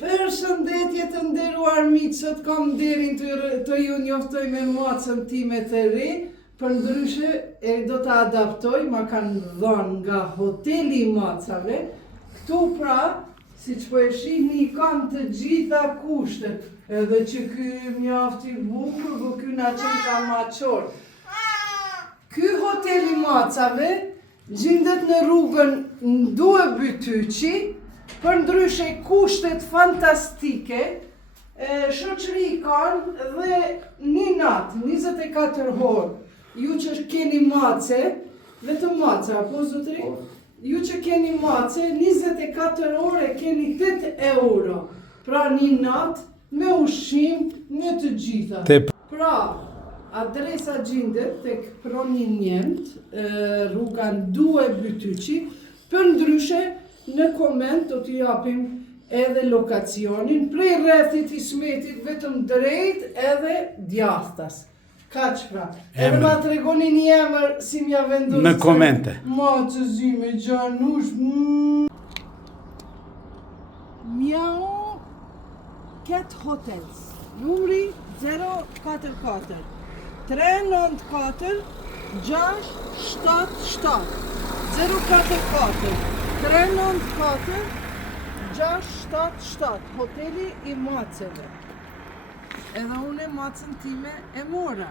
Përshëndetje të nderuar miq, sot kam nderin të ju njoftoj me macën time të re, për ndryshe e do të adaptoj, ma kanë dhënë nga hoteli i macave. Këtu pra, si që po e shihni, kanë të gjitha kushtet, edhe që ky mjaft i bukur, po ky na qenë ka maqor. Ky hoteli i macave gjendet në rrugën Ndue Bytyçi, për ndryshe kushtet fantastike, shoqëri kanë dhe një natë, 24 orë. Ju që keni mace, vetëm mace, apo zotri? Ju që keni mace, 24 orë keni 8 euro. Pra një natë me ushqim në të gjitha. Pra, adresa gjendet tek Proni Njent, rruga Ndue Bytyçi, për ndryshe në koment do t'i japim edhe lokacionin, prej rrethit i Smetit vetëm drejt edhe djathtas. Kaq pra. Edhe ma tregoni një emër si m'ja vendosë. Në komente. Ma që zi me gjanush. Miao Cat Hotels. Numri 044 394 677 044 394 677, hoteli i maceve. Edhe unë macën time e mora.